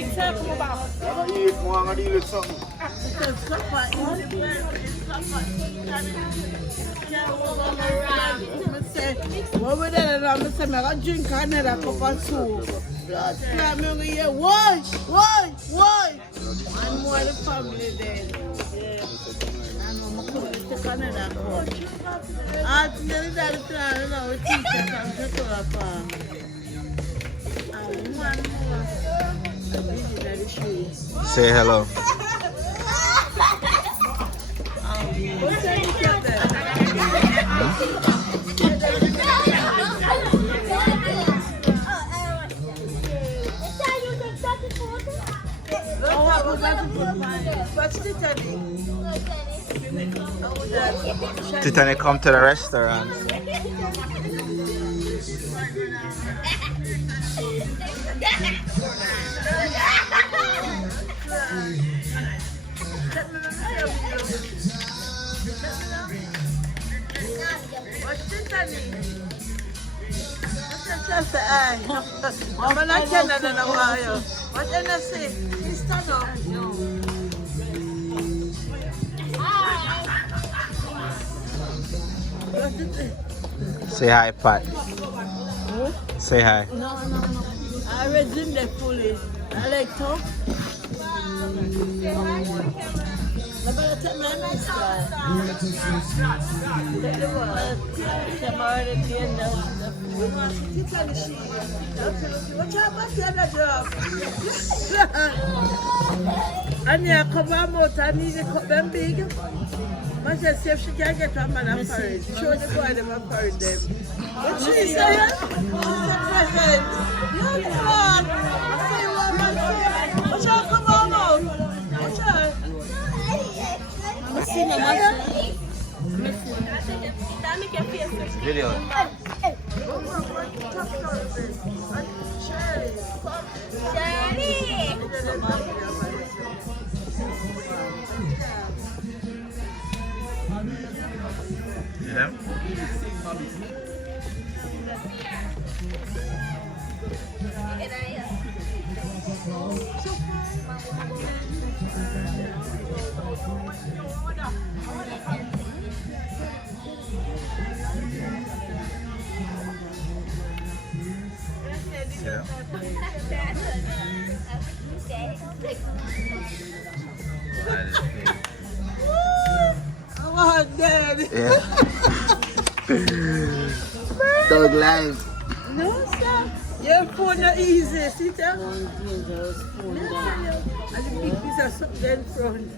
eat something about. I'm gonna eat more, I'm gonna deal with something. What we done, I'm saying, I got drink another cup of soup. I'm going to hear, why? One more the family then. Yeah. I'm going to take another cup. I tell you that plan, now we teach us and take up. And one more. I'm busy in the shoes. Say hello. What's that? Titanic come to the restaurant. Mama na kena na na wayo. What na say? Sister no. Say hi, Pat. Say hi. No. I read in the fully. I like talk. I'm going to take my nice guy. Take the water. I'm already at the end of the food. What's up with the other job? And yeah, come on, I need to cut them big. I just see if she can get one man and porridge. Show the boy them and porridge them. What she say? She's a present. Beautiful. I say one man. What's up, come on out? What's up? Video. Yeah. Yeah. Oh, Daddy. Yeah. Dog life. No, sir. Your phone not easy. Sit down. And the big piece of something in front.